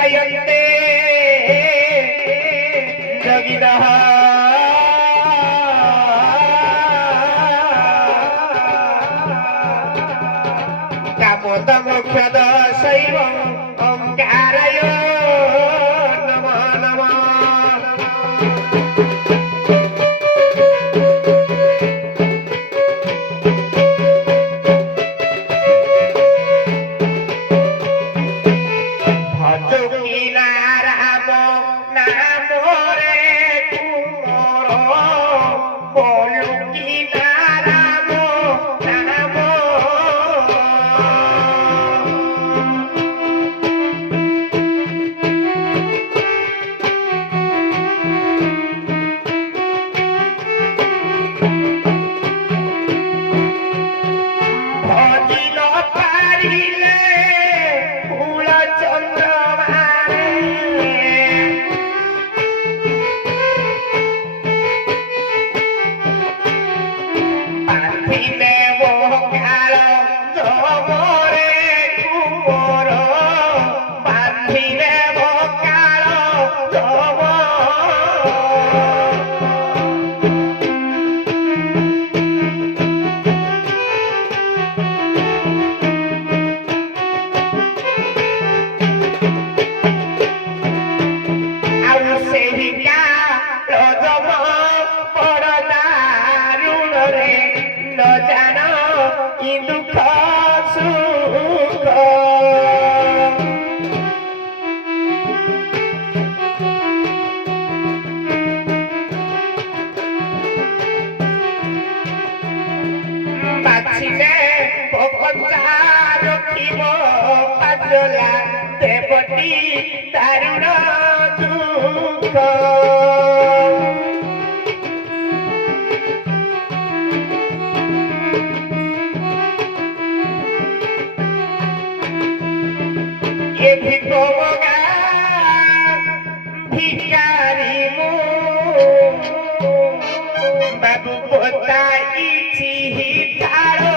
भयन्ते जगिनः कामोदमोक्षद शैवं ओंकारयो नमः नमः देवती दारुण दुख ये भिकोगा भिकारी मु बाबू बताई छी थारो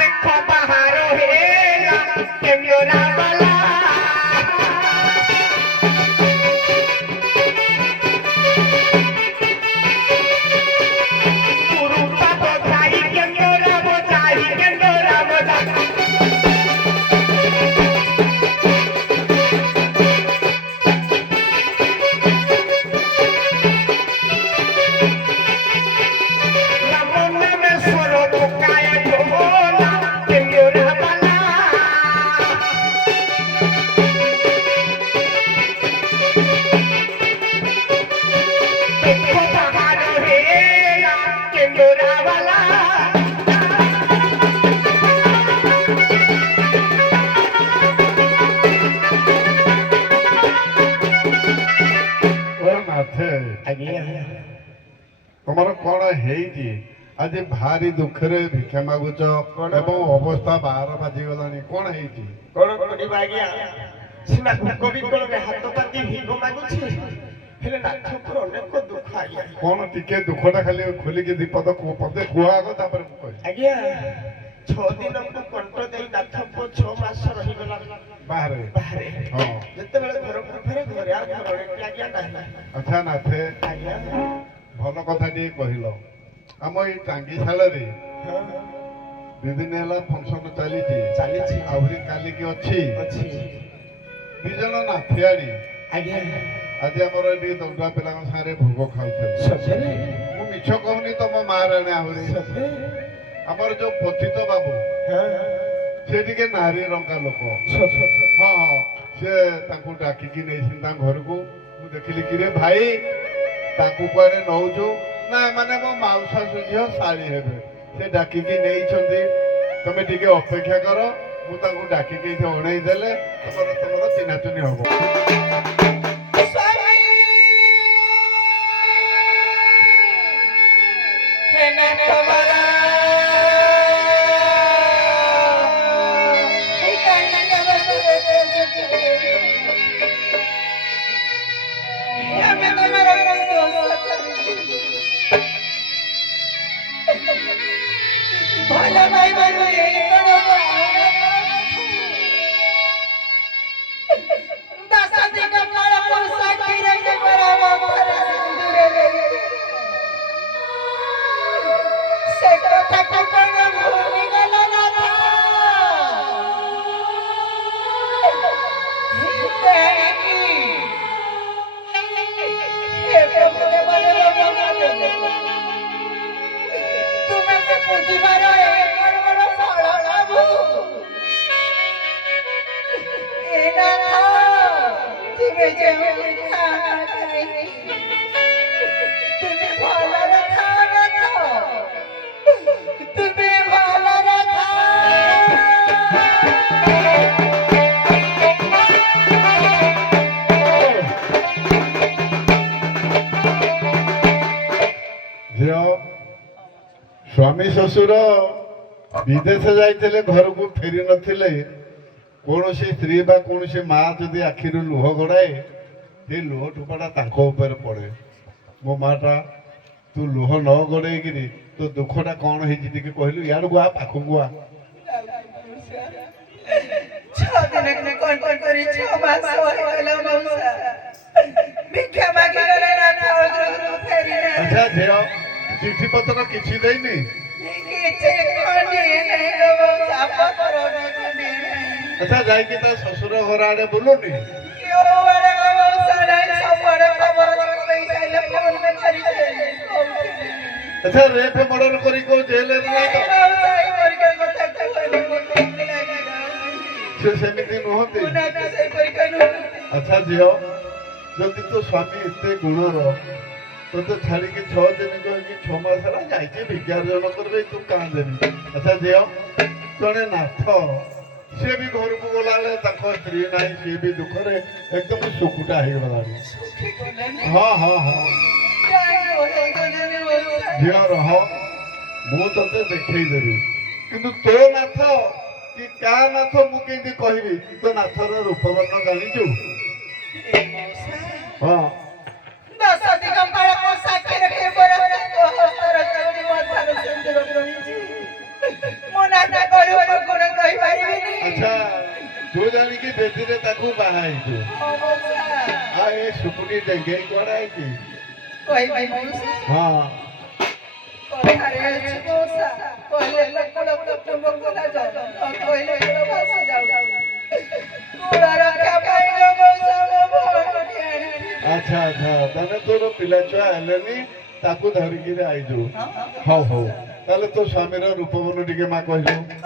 ଦେଖ ବାହାର ହେଲା କେନ୍ଦରା ବାଲା ପୁରୁଷା ବଜାଇ କେନ୍ଦରା ବଜାଇ କେନ୍ଦରା ବଜାଇ তোমার কোন ହେଇଛି ଆଜି ଭାରି ଦୁଃଖରେ ଭିକ୍ଷା ମାଗୁଛ ଏବଂ ଅବସ୍ଥା 12 ବାଜିଗଲାଣି କଣ ହେଇଛି କଣ କରିବା ଆଜ୍ଞା ସିନା ଭୋକ ବିକଳରେ ହାତ ପାତି ଭିକ ମାଗୁଛି ହେଲେ ନାଥଙ୍କର ଅନେକ ଦୁଃଖ ଆଜ୍ଞା କଣ ଟିକେ ଦୁଃଖଟା ଖାଲି ଖୋଲିକି ଦୀପଦ ପଦେ କୁହ ଆଗ ତାପରେ ମୁଁ କହିବି ଆଜ୍ଞା 6 ଦିନକୁ କଣ୍ଟ ଦେଇ ନାଥ 6 ମାସ ରହିଗଲା ବାହାରେ ବାହାରେ ହଁ ଯେତେବେଳେ ଘରକୁ ଫେରେ ଘରେ ଆଉ ଘରେ ଆଜ୍ଞା ନାହିଁ ଆଚ୍ଛା ନାଥେ ଆଜ୍ଞା ଭଲ କଥା ଟିକେ କହିଲ ଆମ ଏଇ ଟାଙ୍ଗିଶାଳରେ 2 ଦିନ ହେଲା ଫଙ୍କସନ ଚାଲିଛି ଆହୁରି କାଲିକି ଅଛି 2 ଜଣ ନାଥିଆଣି ଆଜ୍ଞା ଆଜି ଆମର ଏଠି ଦଣ୍ଡୁଆ ପିଲାଙ୍କ ସାଙ୍ଗରେ ଭୋଗ ଖାଉଥିଲେ ସତରେ ମୁଁ ମିଛ କହୁନି ତମ ମା ରାଣୀ ଆହୁରି ସତରେ ଆମର ଯୋଉ ପତିତ ବାବୁ ସେ ଟିକେ ନାରୀ ରଙ୍କା ଲୋକ ହଁ ହଁ ସେ ତାଙ୍କୁ ଡାକିକି ନେଇଛନ୍ତି ତାଙ୍କ ଘରକୁ ମୁଁ ଦେଖିଲି କିରେ ଭାଇ ତାଙ୍କୁ କୁଆଡେ ନଉଛୁ ନା ଏମାନେ ମୋ ମାଉସା ଝିଅ ଶାଳୀ ହେବେ ସେ ଡାକିକି ନେଇଛନ୍ତି ତମେ ଟିକେ ଅପେକ୍ଷା କର ମୁଁ ତାଙ୍କୁ ଡାକିକି ଏଠି ଅଣେଇ ଦେଲେ ତମର ଚିହ୍ନାଚୁନି ହବ ସ୍ୱାମୀ ଶ୍ୱଶୁର ବିଦେଶ ଯାଇଥିଲେ ଘରକୁ ଫେରି ନଥିଲେ କୌଣସି ସ୍ତ୍ରୀ ବା କୌଣସି ମା ଯଦି ଆଖିରୁ ଲୁହ ଗଡ଼ାଏ ସେ ଲୁହ ଟୋପାଟା ତାଙ୍କ ଉପରେ ପଡ଼େ ମୋ ମାଟା ତୁ ଲୁହ ନ ଗଡ଼େଇକିରି ତୋ ଦୁଃଖଟା କଣ ହେଇଛି ଟିକେ କହିଲୁ ଇଆଡ଼କୁ ଆ ପାଖକୁ ଆ ଆଚ୍ଛା ଝିଅ ଚିଠି ପତ୍ର କିଛି ଦେଇନି ଆଚ୍ଛା ଯାଇକି ତା ଶ୍ୱଶୁର ଘର ଆଡେ ବୁଲୁନି ଆଚ୍ଛା ରେଫ୍ ମର୍ଡର କରି କୋଉ ଜେଲରେ ନାହିଁ ସେ ସେମିତି ନୁହନ୍ତି ଆଚ୍ଛା ଝିଅ ଯଦି ତୋ ସ୍ୱାମୀ ଏତେ ଗୁଣର ତୋତେ ଛାଡ଼ିକି 6 ଦିନ କହିକି 6 ମାସ ହେଲା ଯାଇଛି ଭିକ୍ଷାର୍ଜନ କରିବେ ତୁ କାନ୍ଦେନି ଆଚ୍ଛା ଝିଅ ଜଣେ ନାଥ ସିଏ ବି ଘରକୁ ଗଲାବେଳେ ତାଙ୍କ ସ୍ତ୍ରୀ ନାହିଁ ସିଏ ବି ଦୁଃଖରେ ଏକଦମ ଶୁକୁଟା ହେଇଗଲାଣି ହଁ ହଁ ହଁ ଝିଅ ରହ ମୁଁ ତତେ ଦେଖେଇଦେବି କିନ୍ତୁ ତୋ ନାଥ କି କା ନାଥ ମୁଁ କେମିତି କହିବି ତୋ ନାଥର ରୂପବର୍ଣ୍ଣ ଜାଣିଛୁ ହଁ ମୋ ନାଥ ତୁ ଜାଣିକି ବେଦିରେ ତାକୁ ବାହା ହେଇଛୁ ଆଉ ଏ ସୁକୁଟି ଡେଙ୍ଗେଇ କୁଆଡେ ଆଇଛି ହଁ ଆଚ୍ଛା ଆଚ୍ଛା ତାହେଲେ ତୋର ପିଲା ଛୁଆ ହେଲେନି ତାକୁ ଧରିକିରି ଆଇଛୁ ହଉ ହଉ ତାହେଲେ ତୋ ସ୍ୱାମୀର ରୂପବନ ଟିକେ ମା କହିଲୁ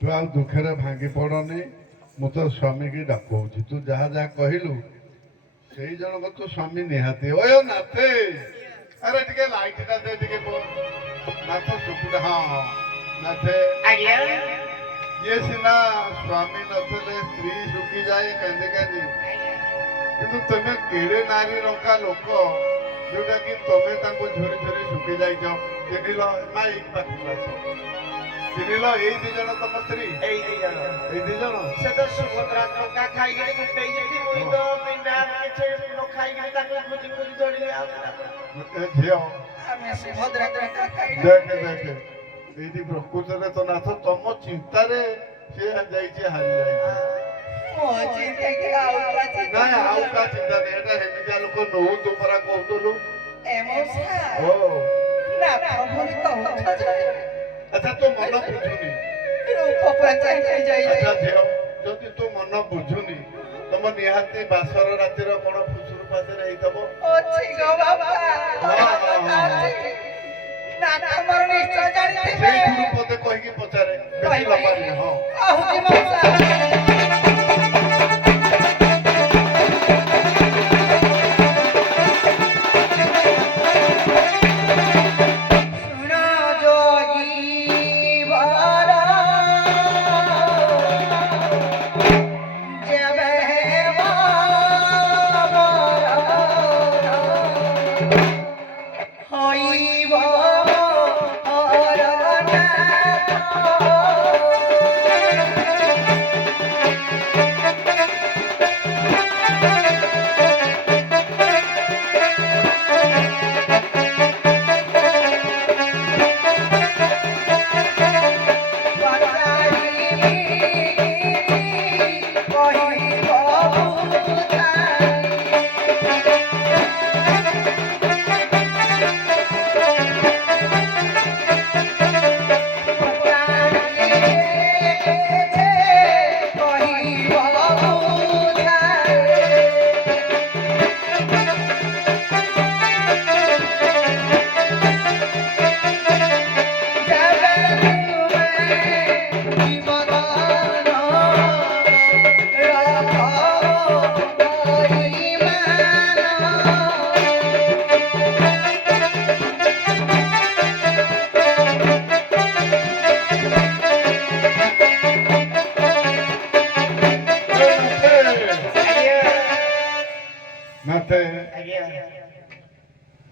ତୁ ଆଉ ଦୁଃଖରେ ଭାଙ୍ଗି ପଡ଼ନି ମୁଁ ତୋ ସ୍ୱାମୀକି ଡାକଉଛି ତୁ ଯାହା ଯାହା କହିଲୁ ସେଇ ଜଣକ ତୋ ସ୍ୱାମୀ ନିହାତି ଓୟ ନାଥେ ଆରେ ଟିକେ ଲାଇଟଟା ଦେ ଟିକେ ନାଥ ସୁକୁଟା ହଁ ନାଥେ ଇଏ ସିନା ସ୍ୱାମୀ ନଥିଲେ ସ୍ତ୍ରୀ ଶୁଖିଯାଏ କାନ୍ଦି କାନ୍ଦି କିନ୍ତୁ ତମେ କେଡ଼େ ନାରୀ ରଙ୍କା ଲୋକ ଯୋଉଟା କି ତମେ ତାଙ୍କୁ ଝରି ଝରି ଶୁଖି ଯାଇଛ ଚିହ୍ନିଲ ମା ଏଇ ପାଖକୁ ଆସ ଚିହ୍ନିଲ ଏଇ ଦି ଜଣ ତମ ସ୍ତ୍ରୀ ଏଇ ଦି ଜଣ ସେ ତ ସୁଭଦ୍ରା ଟଙ୍କା ଖାଇକିରି ଗୁଟେଇ ଯେମିତି ମୁଇଁ ତ ବିନା କିଛି ନ ଖାଇକିରି ତାକୁ ଖୋଜି ଖୋଜି ଧରିଲି ଆଉ ଝିଅ ଆମେ ସୁଭଦ୍ରା ଟଙ୍କା ଖାଇଲୁ ଦେଖେ ଦେଖେ ଏଇଠି ପ୍ରକୃତରେ ତ ନାଥ ତମ ଚିନ୍ତାରେ ସେ ଯାଇଛି ହାରି ଯାଇଛି ମୋ ଚିନ୍ତାକି ଆଉ କା ଚିନ୍ତା ନାଇଁ ଆଉ କା ଚିନ୍ତା ନାହିଁ ଏଟା ହେମିତିଆ ଲୋକ ନଉ ତୁ ପରା କହୁଥିଲୁ ଏମସା ଓ ନା ଭୁଲି କହୁଛ ଯେ ଆଚ୍ଛା ତୋ ମନ ବୁଝୁନି ରୂପ ପଚାଇ ଯାଇ ଆଚ୍ଛା ଝିଅ ଯଦି ତୋ ମନ ବୁଝୁନି ତମ ନିହାତି ବାସର ରାତିର କଣ ଫୁସୁରୁ ପାସରେ ହେଇଥିବ ଅଛି ଗো ବାବା ନା ତମର ନିଶ୍ଚୟ ଜାଣିଥିବେ ସେଇଠୁ ପଦେ କହିକି ପଚାରେ ବେଶୀ ଲମ୍ବାନି ହଁ କହୁଛି ମଉସା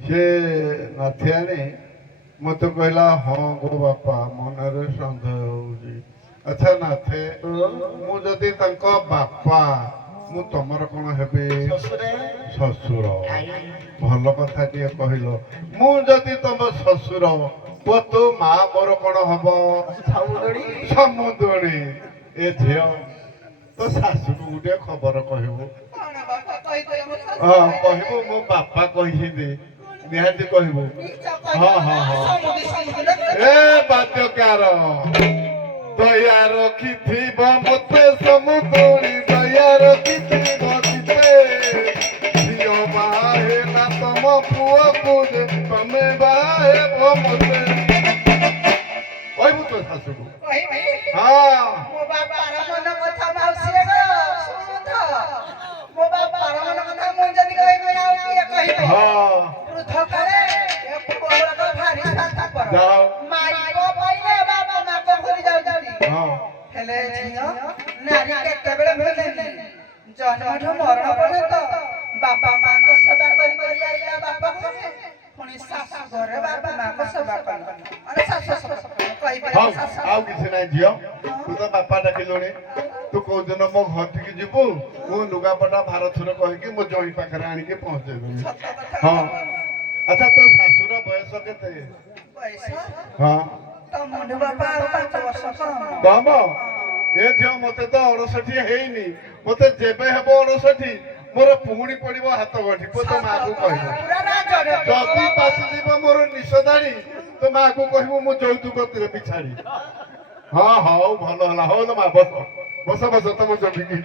ସେ ନାଥିଆଣୀ ମତେ କହିଲା ହଁ ଗୋ ବାପା ମନରେ ସନ୍ଦେହ ହଉଛି। ଆଚ୍ଛା ନାଥେ ମୁଁ ଯଦି ତାଙ୍କ ବାପା ମୁଁ ତମର କଣ ହେବି? ଶ୍ୱଶୁର। ଭଲ କଥା ଟିକେ କହିଲ। ମୁଁ ଯଦି ତମ ଶ୍ୱଶୁର ତୋ ମା ମୋର କଣ ହବ? ସମୁଦୁଣୀ। ଏ ଝିଅ ତୋ ଶାଶୁକୁ ଗୋଟେ ଖବର କହିବୁ। କଣ ବାପା କହିଦେଲେ ମୋ ଶାଶୁ? ହଁ କହିବୁ ମୋ ବାପା କହିଛନ୍ତି ନିହାତି କହିବୁ। ହଁ ହଁ ହଁ ଏ ବାଦ୍ୟକାର ଦୟା ରଖିଥିବ ମତେ ସମୁଦୁଣୀ ଦୟା ରଖିଥିବ ଚିତେ ଝିଅ ବାହା ହେଲା ତମ ପୁଅକୁ ଯେ ତମେ ବାହା ହେବ ମତେ କହିବୁ ତୋ ଶାଶୁକୁ। କହିବି ହଁ ମୋ ବାପାର ମନ କଥା ମାଉସୀ ଗ ଶୁଣୁଥ ମୋ ବାପାର ମନ କଥା ମୁଁ ଯଦି କହିବି ଆଉ କିଏ କହିବ? ହଁ ବୃଦ୍ଧ କାଳେ ଏ ପୁଅଗୁଡାକ ଭାରି ସ୍ୱାର୍ଥପର। ଯାଅ ମାଇପ ପାଇଲେ ବାପା ମାପ ଭୁଲି ଯାଉଛନ୍ତି। ହଁ ହେଲେ ଝିଅ ନାରୀ କେତେବେଳେ ଭୁଲେନି। ଜନ୍ମଠୁ ମରଣ ପର୍ଯ୍ୟନ୍ତ ବାପା ମାଙ୍କ ସେବା କରି କରି ଆଇଲା ବାପା ଘରେ ପୁଣି ଶାଶୁ ଘରେ ବାପା ମାଙ୍କ ସେବା କଲ। ମାନେ ଶାଶୁ କହିବେ ହଉ ଶାଶୁ ଆଉ କିଛି ନାହିଁ ଝିଅ ତୁ ତ ବାପା ଡାକିଲୁଣି ତୁ କୋଉଦିନ ମୋ ଘରଠିକି ଯିବୁ ମୁଁ ଲୁଗାପଟା ଭାର ଥୁର କହିକି ମୋ ଜଇଁ ପାଖରେ ଆଣିକି ପହଞ୍ଚେଇଦେବି। ସତ କଥା ହଁ ଆଚ୍ଛା ତୋ ଶାଶୁର ବୟସ କେତେ? ବୟସ ହଁ ତମଠୁ ବାପା ଆଉ 5 ବର୍ଷ କମ। କମ ଏ ଝିଅ ମତେ ତ 68 ହେଇନି ମତେ ଯେବେ ହେବ 68 ମୋର ପୁଣି ପଡିବ ହାତ ଗଣ୍ଠି ତୋ ମାଆକୁ କହିବ। ପୁରା ରାଜରେ ଯଦି ପାଚିଯିବ ମୋର ନିଶଦାଣି ତୋ ମାଆକୁ କହିବୁ ମୁଁ ଯୌତୁକ ପିଛାଡି। ହଁ ହଉ ଭଲ ହେଲା ହଉ ଲୋ ମା ବସ ବସ ବସ ତମ ଜମିକି